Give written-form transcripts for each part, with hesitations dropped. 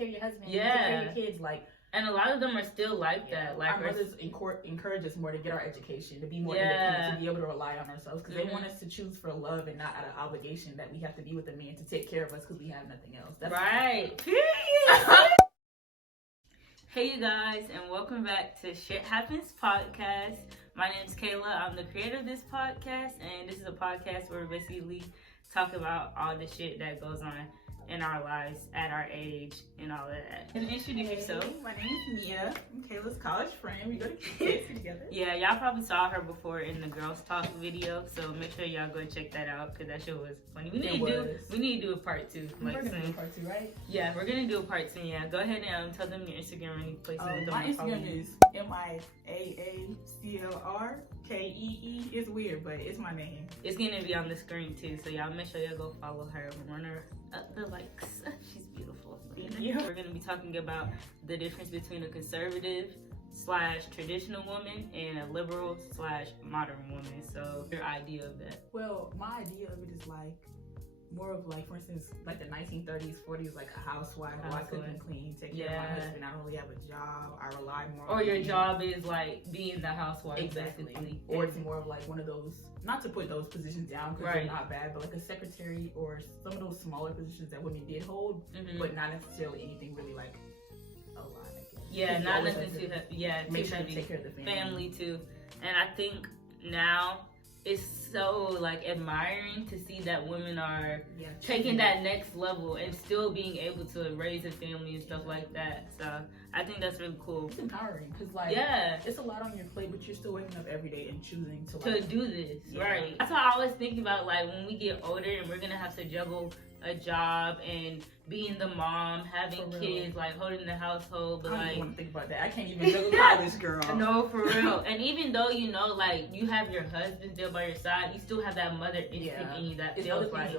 care of your husband, yeah, take care of your kids, like. And a lot of them are still like that. Like our mothers encourage us more to get our education, to be more independent, to be able to rely on ourselves, because they want us to choose for love and not out of obligation that we have to be with a man to take care of us because we have nothing else. That's right. Hey you guys, and welcome back to Shit Happens Podcast. My name is Kayla. I'm the creator of this podcast, and this is a podcast where we basically talk about all the shit that goes on in our lives at our age and all of that. And introduce yourself. My name is Mia. I'm Kayla's college friend. We go to kids together. Yeah, y'all probably saw her before in the Girls Talk video, so make sure y'all go check that out because that show was funny. We need to do a part 2. We're gonna do a part 2, right? Yeah, we're gonna do a part 2. Yeah, go ahead and tell them your Instagram and any places. My Instagram is MIAACLRKEE. It's weird, but it's my name. It's gonna be on the screen too, so y'all make sure y'all go follow her. Run her up the likes. She's beautiful. Yeah. We're gonna be talking about the difference between a conservative/traditional woman and a liberal/modern woman. So your idea of that? Well, my idea of it is like more of like, for instance, like the 1930s, 40s, like a housewife. I cook and clean, take care of my husband. I don't really have a job. I rely more on your job is like being the housewife. Exactly. Basically. Or it's more of like one of those, not to put those positions down because they're not bad, but like a secretary or some of those smaller positions that women did hold, but not necessarily anything really like a lot, I guess. Yeah, not nothing too heavy. Yeah, make too sure heavy. to take care of the Family too. And I think now it's so like admiring to see that women are taking that next level and still being able to raise a family and stuff like that. So I think that's really cool. It's empowering because like it's a lot on your plate, but you're still waking up every day and choosing to do this. Right. That's what I always think about, like when we get older and we're gonna have to juggle a job and being the mom, having kids, like holding the household. But I don't like, want to think about that. I can't even juggle college, girl. No, for real. And even though you know, like you have your husband still by your side, you still have that mother instinct in you that feels like.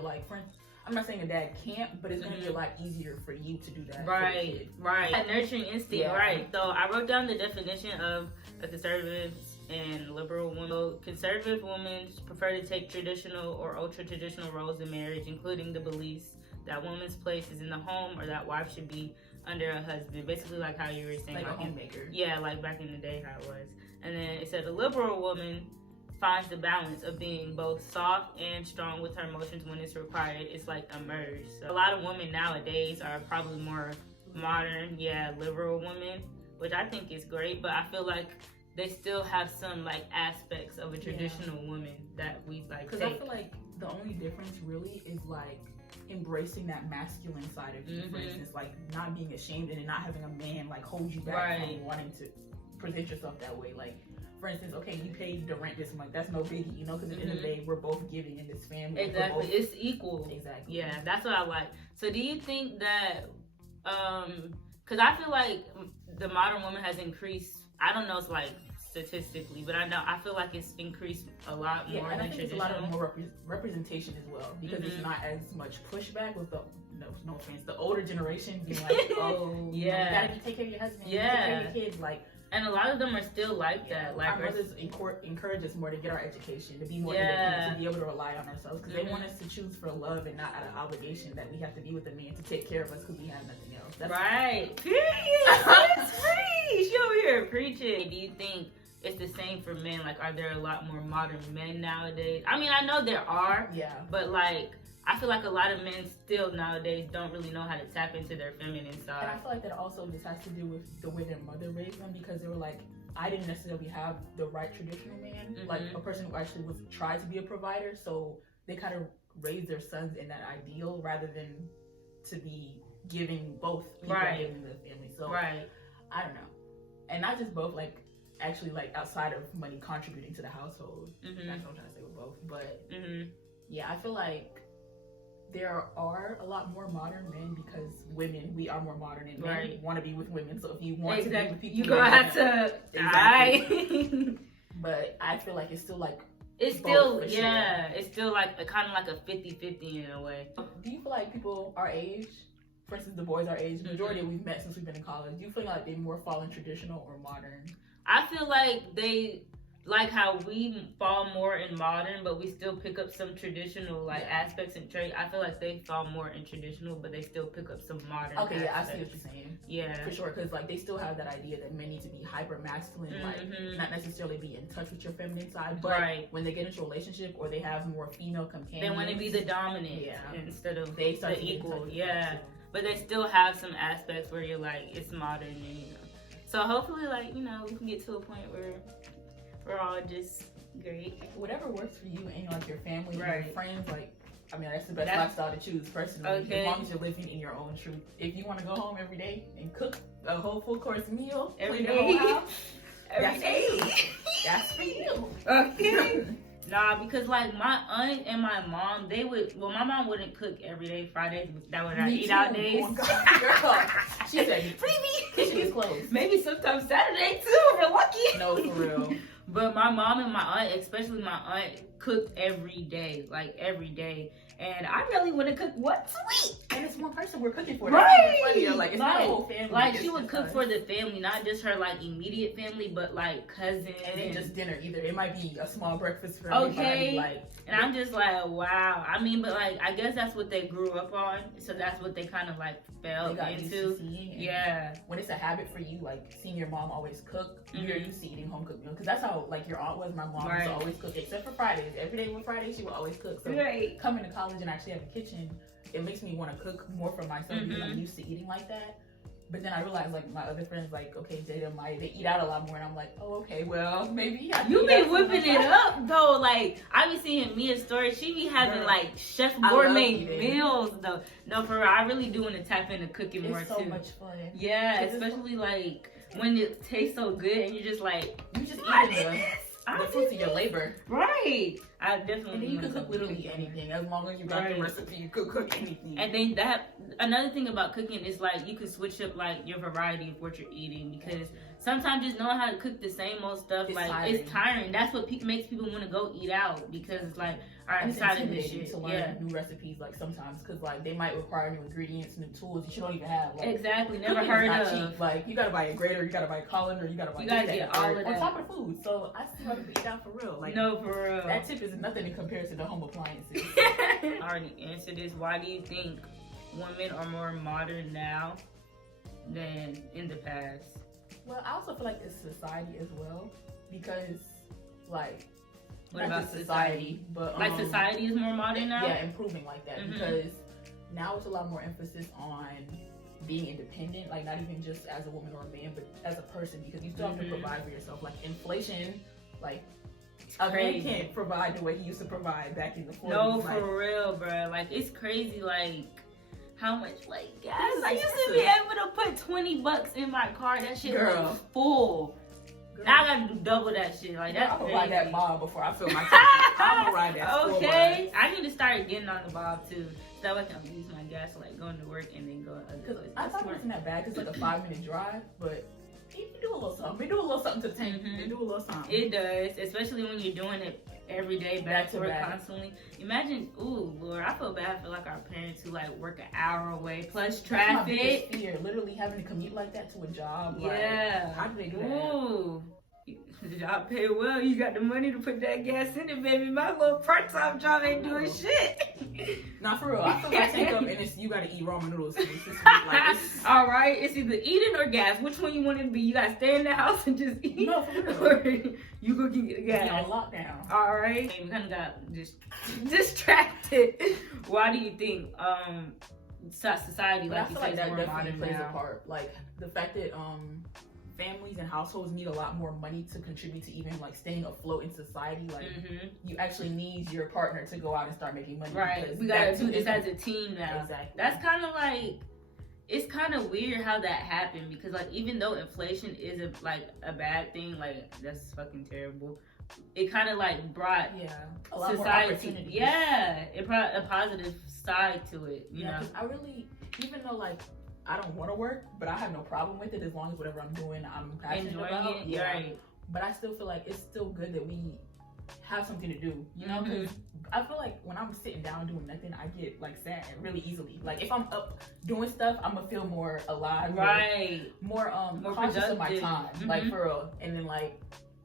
I'm not saying a dad can't, but it's gonna be a lot easier for you to do that. Right. That nurturing instinct. Right. So I wrote down the definition of a conservative and liberal woman. So, conservative women prefer to take traditional or ultra-traditional roles in marriage, including the beliefs that woman's place is in the home or that wife should be under a husband. Basically like how you were saying. Like a homemaker. Yeah, like back in the day how it was. And then it said a liberal woman finds the balance of being both soft and strong with her emotions when it's required. It's like a merge. So a lot of women nowadays are probably more modern, liberal women, which I think is great, but I feel like they still have some like aspects of a traditional woman that we like take. Because I feel like the only difference really is like embracing that masculine side of you. For instance, like not being ashamed and not having a man like hold you back from wanting to present yourself that way. Like for instance, okay, you paid the rent this month. That's no biggie, you know, because at the end of the day, we're both giving in this family. Exactly, it's equal. Exactly. Yeah, that's what I like. So do you think that, because I feel like the modern woman has increased, I don't know, it's like statistically, but I feel like it's increased a lot more than traditional. It's a lot of more representation as well, because it's not as much pushback with the, no offense, the older generation being like, you gotta take care of your husband, take care of your kids, like. And a lot of them are still like that. Like our mothers encourage us more to get our education, to be more independent, to be able to rely on ourselves, because they want us to choose for love and not out of obligation that we have to be with a man to take care of us because we have nothing else. That's Period. Preach. You over here preaching. Do you think it's the same for men? Like, are there a lot more modern men nowadays? I mean, I know there are. Yeah. But like, I feel like a lot of men still nowadays don't really know how to tap into their feminine side. And I feel like that also just has to do with the way their mother raised them, because they were like, I didn't necessarily have the right traditional man, like a person who actually tried to be a provider. So they kind of raised their sons in that ideal rather than to be giving both people giving the family. So I don't know. And not just both, like actually like outside of money contributing to the household. That's what I'm trying to say with both. But yeah, I feel like there are a lot more modern men because women, we are more modern and men want to be with women. So if you want to be with people, you're going to have to die. But I feel like it's still like, it's still like a kind of like a 50-50 in a way. Do you feel like people our age, for instance, the boys our age, the majority we've met since we've been in college, do you feel like they more fall in traditional or modern? I feel like they, like how we fall more in modern, but we still pick up some traditional aspects and traits. I feel like they fall more in traditional, but they still pick up some modern. Okay, I see what you're saying. Yeah. For sure, because like they still have that idea that men need to be hyper masculine, like not necessarily be in touch with your feminine side, but when they get into a relationship or they have more female companions, they want to be the dominant instead of they start the equal. Yeah, but they still have some aspects where you're like, it's modern, and you know. So hopefully, like, you know, we can get to a point where we're all just great. Whatever works for you and like your family, your friends, like. I mean, that's the best lifestyle to choose personally. As long as you're living in your own truth. If you want to go home every day and cook a whole full course meal every day, your whole house, that's for you. Okay. Nah, because like my aunt and my mom, they would. Well, my mom wouldn't cook every day. Fridays, that would not eat out days. Oh, girl, she said, "Freebie, kitchen is closed." Maybe sometimes Saturday too. If we're lucky. No, for real. But my mom and my aunt, especially my aunt, cooked every day, like every day. And I really want to cook once a week. And it's one person we're cooking for. Right. Like, it's not a whole family. Like, she would cook for the family, not just her, like, immediate family, but, like, cousins. And then just dinner either. It might be a small breakfast for everybody. Like, and I'm just like, wow. I mean, but, like, I guess that's what they grew up on. So that's what they kind of, like, fell into. Yeah. When it's a habit for you, like, seeing your mom always cook, you're used to eating home cooked meals. Because that's how, like, your aunt was. My mom used to always cook, except for Fridays. Every day was Friday, she would always cook. So coming to college and actually have a kitchen, it makes me want to cook more for myself because I'm used to eating like that. But then I realized, like, my other friends, like, okay, they eat out a lot more, and I'm like, oh, okay, well, maybe you be whipping it up though. Like, I be seeing Mia's story. She be having like chef gourmet meals though. No, for real, I really do want to tap into cooking more too. It's so much fun. Yeah, especially like when it tastes so good and you're just like, you just eating the fruits of your labor. Right. I definitely. And then you can cook literally anything as long as you got the recipe. You could cook anything. And then another thing about cooking is like you can switch up like your variety of what you're eating, because sometimes just knowing how to cook the same old stuff it's tiring. That's what makes people want to go eat out, because it's like, all right, I'm tired of this shit. To learn new recipes, like sometimes, because like they might require new ingredients, new tools that you don't even have. Like, exactly, never heard of. Cheap. Like you gotta buy a grater, you gotta buy a colander, you gotta buy. You gotta get all of that on top of food. So I still have to eat out for real. Like no, for real. That tip is nothing in comparison to home appliances. I already answered this. Why do you think women are more modern now than in the past? Well, I also feel like it's society as well, because like what about society? But like society is more modern now. Yeah, improving like that, because now it's a lot more emphasis on being independent, like not even just as a woman or a man, but as a person, because you still have to provide for yourself. Like inflation, like a man can't provide the way he used to provide back in the 40s. No, for real, bro. Like it's crazy, like how much like gas I used to be able to put $20 in my car. That shit was full. Now I gotta do double that shit. Like that's I'm gonna ride that Bob before I fill my tank. I'm gonna ride that. Okay, I need to start getting on the Bob too. That way I can use my gas like going to work and then go other places. I thought it wasn't that bad. It's like a 5-minute drive, but you can do a little something. You do a little something to the tank. You do a little something. It does, especially when you're doing it every day, back to work constantly. Imagine, ooh, Lord, I feel bad for like our parents who like work an hour away plus traffic. That's my biggest fear, literally having to commute like that to a job. Yeah. Like, how do they do that? Ooh. The job pay well, you got the money to put that gas in it, baby. My little part-time job ain't doing shit. Nah, for real. I feel like tank up and you gotta eat ramen noodles. All right, it's either eating or gas. Which one you want it to be? You gotta stay in the house and just eat. No, for real. Or you go get the gas. On lockdown. All right. We kind of got just distracted. Why do you think society, but like I feel you like said, that definitely plays now? a part. Like the fact that families and households need a lot more money to contribute to even like staying afloat in society. Like you actually need your partner to go out and start making money. Right. We gotta do this as a team now. Exactly. That's kind of like, it's kind of weird how that happened, because like even though inflation is a bad thing, like that's fucking terrible. It kind of like brought a lot society. More opportunities. Yeah, it brought a positive side to it. You know, I really, even though like I don't want to work, but I have no problem with it as long as whatever I'm doing, I'm passionate about. It. Yeah. Right. But I still feel like it's still good that we have something to do, you know? Because I feel like when I'm sitting down doing nothing, I get like sad really easily. Like if I'm up doing stuff, I'm gonna feel more alive, right? More conscious of my time, like for real. And then like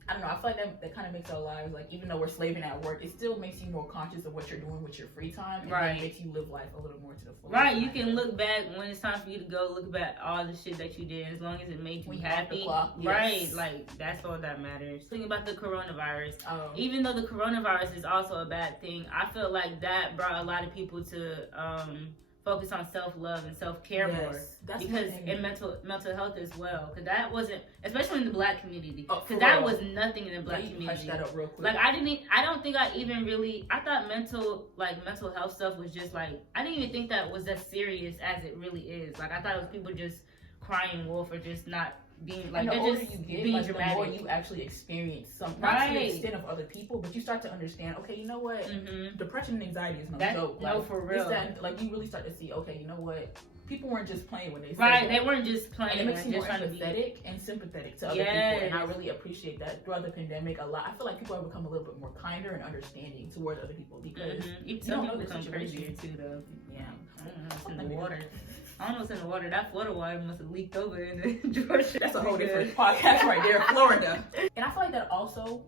I don't know. I feel like that kind of makes our lives, like, even though we're slaving at work, it still makes you more conscious of what you're doing with your free time. And Right. It makes you live life a little more to the fullest. Right, you can look back when it's time for you to go, look back all the shit that you did, as long as it made you When you're off the happy. clock, yes. Right, like, that's all that matters. Think about the coronavirus. Oh. Even though the coronavirus is also a bad thing, I feel like that brought a lot of people to focus on self-love and self-care more. That's Because one thing. in mental health as well, because that wasn't, especially in the black community, Oh, for because that real. was nothing in the black They community. hush that up real quick. Like I don't think I even really. I thought mental health stuff was just like, I didn't even think that was as serious as it really is. Like I thought it was people just crying wolf or just not being like, and the they're older just you get, being like, the more dramatic. you actually experience not to the Right. extent of other people, but you start to understand, okay, you know what? Mm-hmm. Depression and anxiety is no That- joke. no, Like, for this, real. that, like, you really start to see, okay, you know what? People weren't just playing when they said Right, that. they weren't just And playing. it makes you just more trying to be. empathetic and sympathetic to other Yes. people, and I really appreciate that throughout the pandemic a lot. I feel like people have become a little bit more kinder and understanding towards other people because Mm-hmm. don't Some know people the become situation. crazier too, though. Yeah, I don't know what's in Fuck the that water. I don't know what's in the water. That Florida water must have leaked over into Georgia. that's a whole different podcast right there, Florida. And I feel like that also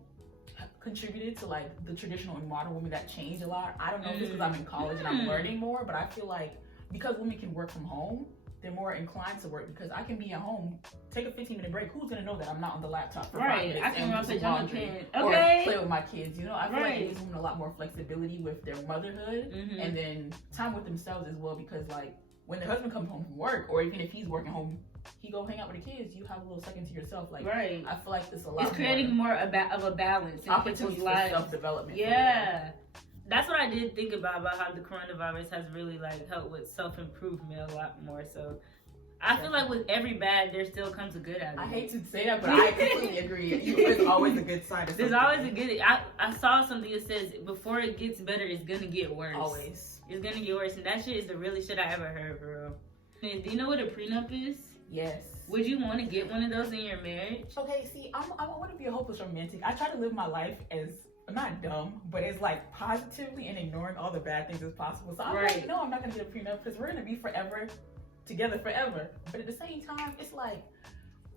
contributed to like the traditional and modern women that changed a lot. I don't know if it's because I'm in college and I'm learning more, but I feel like because women can work from home, they're more inclined to work because I can be at home, take a 15-minute break. Who's gonna know that I'm not on the laptop for 5 Right, minutes I can and run do some pajama laundry pants. or Okay. play with my kids? You know, I feel like Right. it gives women a lot more flexibility with their motherhood Mhm. and then time with themselves as well. Because like when the husband comes home from work, or even if he's working home, he go hang out with the kids. You have a little second to yourself. Like Right. I feel like it's a lot. It's creating more of a balance in opportunities people's for lives. self-development. Yeah. That's what I did think about how the coronavirus has really like helped with self-improvement a lot more. So I feel like with every bad, there still comes a good out of it. I hate to say that, but I completely agree. There's always a good side of There's something. always a good. I saw something that says before it gets better, it's gonna get worse. Always. It's gonna get worse, and that shit is the realest shit I ever heard, bro. And do you know what a prenup is? Yes. Would you want to get one of those in your marriage? Okay, see, I want to be a hopeless romantic. I try to live my life as not dumb, but as like positively and ignoring all the bad things as possible. So I'm Right. like, no, I'm not gonna get a prenup because we're gonna be together forever. But at the same time, it's like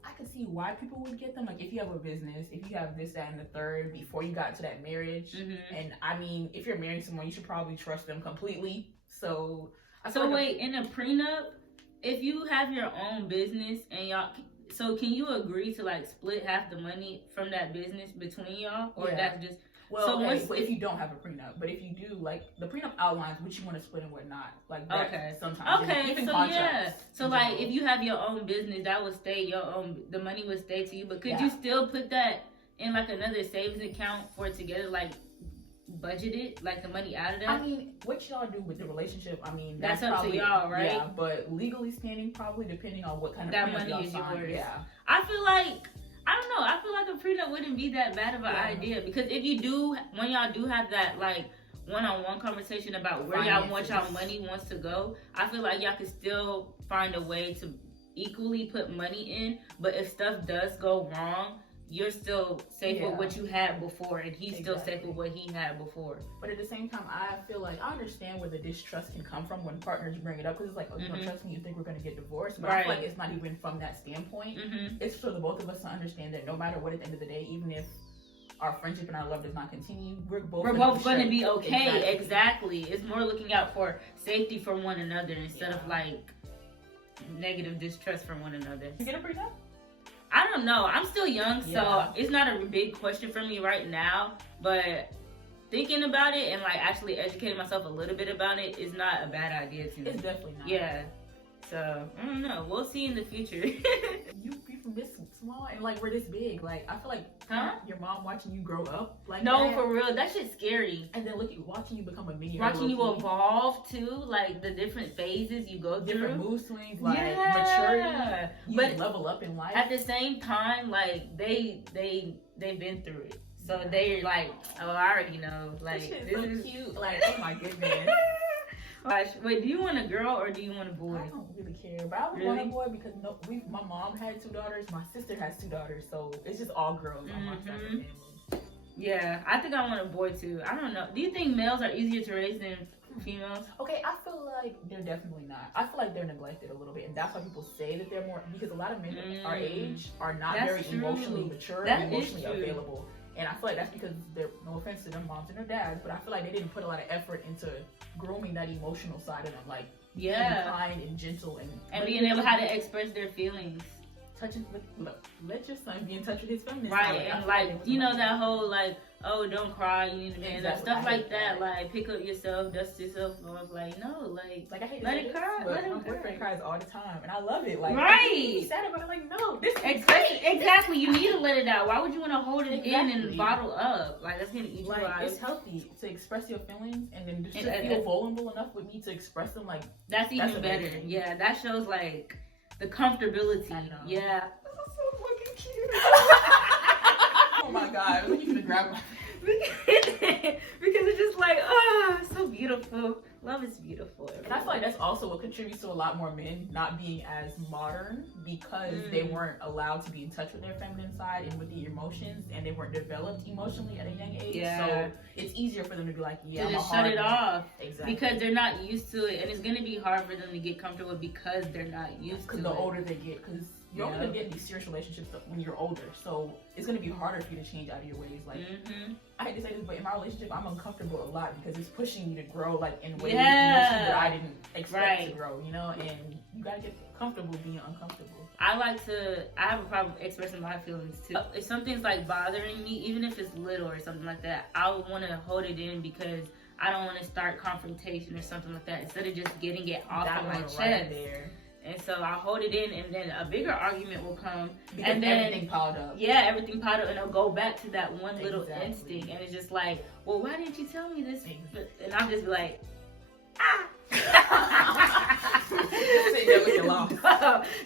I can see why people would get them. Like if you have a business, if you have this, that, and the third before you got to that marriage. Mm-hmm. And I mean, if you're marrying someone, you should probably trust them completely. So I feel So like wait, in a prenup, if you have your own business and y'all, so can you agree to like split half the money from that business between y'all, or Yeah. that's just well, so okay, once- but if you don't have a prenup, but if you do, like the prenup outlines what you want to split and what not. Like that Okay. sometimes. Okay, even so contracts yeah, so in like general. if you have your own business, that would stay your own. The money would stay to you, but could Yeah. you still put that in like another savings account for it together, like budget it, like the money out of that? I mean, what y'all do with the relationship, I mean, That's up to probably, y'all, right? Yeah, but legally standing, probably depending on what kind of That prenup money y'all is sign, yours. yeah. I feel like I don't know. I feel like a prenup wouldn't be that bad of an Yeah. idea because if you do, when y'all do have that like one-on-one conversation about where y'all want y'all Finances. money wants to go, I feel like y'all could still find a way to equally put money in. But if stuff does go wrong, you're still safe Yeah. with what you had before, and he's still safe Exactly. with what he had before. But at the same time, I feel like I understand where the distrust can come from when partners bring it up because it's like, oh, you don't Mhm. trust me, you think we're going to get divorced. But I feel Right. like it's not even from that standpoint. Mm-hmm. It's for the both of us to understand that no matter what, at the end of the day, even if our friendship and our love does not continue, we're both going to be straight. okay. Exactly. It's more looking out for safety for one another instead of Yeah. like negative distrust for one another. You get a prenup? I don't know. I'm still young, so Yeah. it's not a big question for me right now. But thinking about it and like actually educating myself a little bit about it is not a bad idea to me. It's definitely not. Yeah. So I don't know. We'll see in the future. You from this small and like we're this big. Like I feel like Huh? your mom watching you grow up like No, that. for real. That shit's scary. And then watching you become a mini. Watching you low-key. evolve too, like the different phases you go through. different mood swings, like Yeah. maturity. You But level up in life. at the same time, like they've been through it, so they're like, oh, I already know. Like This shit this so is cute. Like oh my goodness. Gosh, wait, do you want a girl or do you want a boy? I don't really care, but I would want a Really? boy because my mom had 2 daughters, my sister has 2 daughters, so it's just all girls on my side of the Mhm. family. Yeah, I think I want a boy too. I don't know. Do you think males are easier to raise than females? Okay, I feel like they're definitely not. I feel like they're neglected a little bit, and that's why people say that they're more, because a lot of men our age are not That's very true. emotionally mature That and is emotionally true. available. And I feel like that's because they're, no offense to their moms and their dads, but I feel like they didn't put a lot of effort into grooming that emotional side of them, like being kind and gentle and being able how to express their feelings. touching. Look, let your son be in touch with his feminine Right, side. and like, you know, that whole like, oh, don't cry, you need a man, Exactly. stuff I like hate that. that. Like, pick up yourself, dust yourself off. Like, no, like I hate to let say it this, cry, but let my him boyfriend cry. cries all the time, and I love it. Like, Right. he's sad about it. Like, no, this is Exactly, great. exactly. You need to let it out. Why would you want to hold it in Exactly. and bottle up? Like, that's gonna eat you Like, alive. it's healthy to express your feelings and then just And, to feel vulnerable enough with me to express them. Like, That's even That's better. amazing. Yeah, that shows like the comfortability. I know. Yeah. this is so fucking cute. Oh my god, let me gonna grab my. Because it's just like, oh, so beautiful. Love is beautiful. And I feel like that's also what contributes to a lot more men not being as modern because they weren't allowed to be in touch with their feminine side and with the emotions, and they weren't developed emotionally at a young age. Yeah. So it's easier for them to be like, yeah, to I'm just a shut hard it man. off. Exactly. Because they're not used to it, and it's gonna be hard for them to get comfortable because they're not used to Because it. the older they get, because you're only Yeah. gonna get in these serious relationships when you're older, so it's gonna be harder for you to change out of your ways. Like, I hate to say this, but in my relationship, I'm uncomfortable a lot because it's pushing me to grow, like in ways emotionally that I didn't expect to grow, you know. And you gotta get comfortable being uncomfortable. I have a problem expressing my feelings too. If something's like bothering me, even if it's little or something like that, I would want to hold it in because I don't want to start confrontation or something like that. Instead of just getting it off of my chest. Right there. And so I hold it in, and then a bigger argument will come. Because and then everything piled up. Yeah, everything piled up, and it'll go back to that one little Exactly. instinct, and it's just like, well, why didn't you tell me this? Exactly. And I'm just like, Sit there with your loss.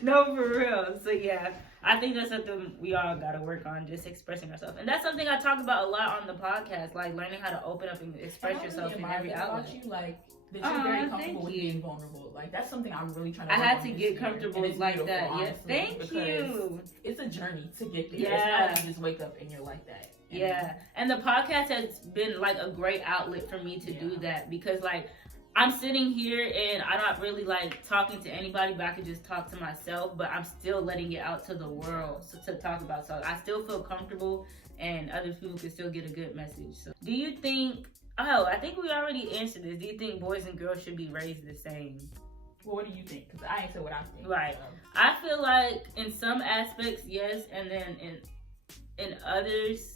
no, for real. So yeah, I think that's something we all gotta work on, just expressing ourselves, and that's something I talk about a lot on the podcast, like learning how to open up and express yourself in every outlet. You, like, that you're very comfortable with being vulnerable. Like, that's something I'm really trying to I work had on to this get year. comfortable And it's like beautiful, that. Yes, honestly, thank because you. It's a journey to get there. Yeah. It's not like you just wake up and you're like that. And Yeah, and the podcast has been like a great outlet for me to do that because like I'm sitting here and I'm not really like talking to anybody, but I can just talk to myself, but I'm still letting it out to the world to talk about. So I still feel comfortable and other people can still get a good message. So do you think, I think we already answered this. Do you think boys and girls should be raised the same? Well, what do you think? Because I ain't said what I think. Right. I feel like in some aspects, yes, and then in others,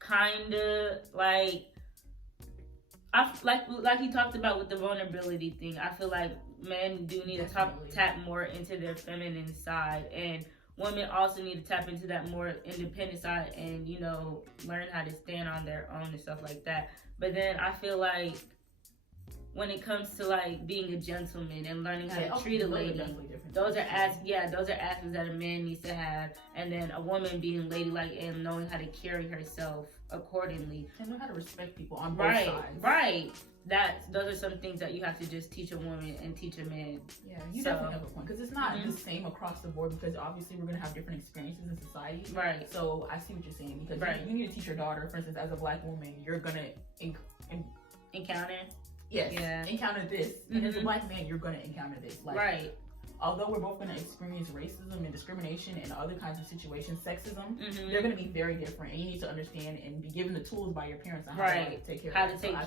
kinda like like he talked about with the vulnerability thing. I feel like men do need to tap more into their feminine side, and women also need to tap into that more independent side, and you know, learn how to stand on their own and stuff like that. But then I feel like when it comes to like being a gentleman and learning how to treat a lady, those are aspects that a man needs to have, and then a woman being ladylike and knowing how to carry herself accordingly and know how to respect people on both sides. Right. Those are some things that you have to just teach a woman and teach a man. Yeah, you definitely have a point because it's not the same across the board because obviously we're gonna have different experiences in society. Right. So I see what you're saying because you need to teach your daughter, for instance, as a black woman, you're gonna encounter. Yes. Yeah. Encounter this, and as a black man, you're gonna encounter this. Like, right. Although we're both going to experience racism and discrimination and other kinds of situations, sexism, they're going to be very different. And you need to understand and be given the tools by your parents on how to take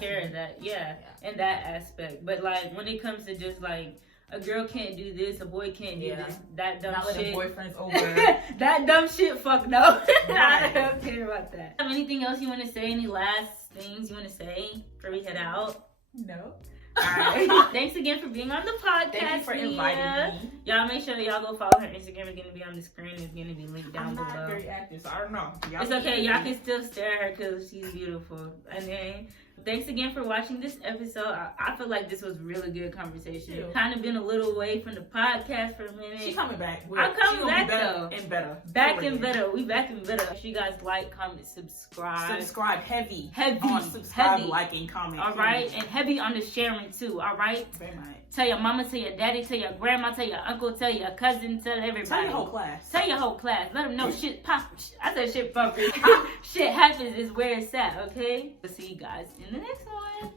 care of that. Yeah, in that aspect. But like when it comes to just like a girl can't do this, a boy can't do this, that dumb shit. Not boyfriends over. That dumb shit, fuck no. I don't care about that. Anything else you want to say? Any last things you want to say before we head out? No. Alright. Thanks again for being on the podcast. Thank you for inviting me. Y'all make sure that y'all go follow her Instagram. It's gonna be on the screen. It's gonna be linked down below. I'm not very active, so I don't know. It's okay. Y'all can still stare at her because she's beautiful. And then thanks again for watching this episode. I feel like this was really good conversation. Kind of been a little away from the podcast for a minute. She's coming back. I'm coming back though. And better. Back and better. We back and better. Make sure you guys like, comment, subscribe. Subscribe heavy. Heavy. Liking, comment. All right. And heavy on the sharing too. All right. Very much. Tell your mama, tell your daddy, tell your grandma, tell your uncle, tell your cousin, tell everybody. Tell your whole class. Tell your whole class. Let them know shit pop. I said shit pop. Shit happens is where it's at, okay? We'll see you guys in the next one.